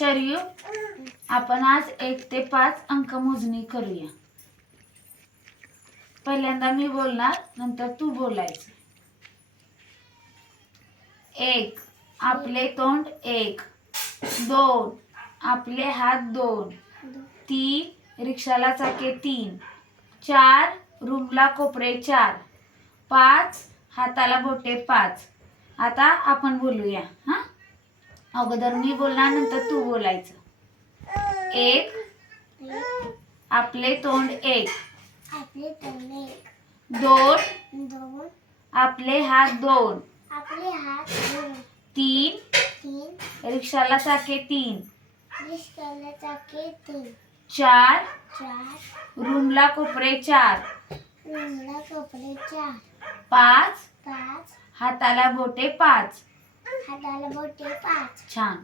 शरयू, आपण आज 1 ते 5 अंक मोजणी करूया. पहिल्यांदा मी बोलणार, नंतर तू बोलायचं. 1, आपले तोंड 1. 2, आपले हात 2. 3, रिक्षाला चाके 3. 4, रूमला कोपरे 4. 5, हाताला बोटे 5. आता आपण बोलूया. अगोदर मी बोलणार, नंतर तू बोलायचं. 1, आपले तोंड 1. 2, आपले हात 2. 3, रिक्षाला चाके 3. 4, रूमला कोपरे 4. 5, हाताला बोटे 5. छान.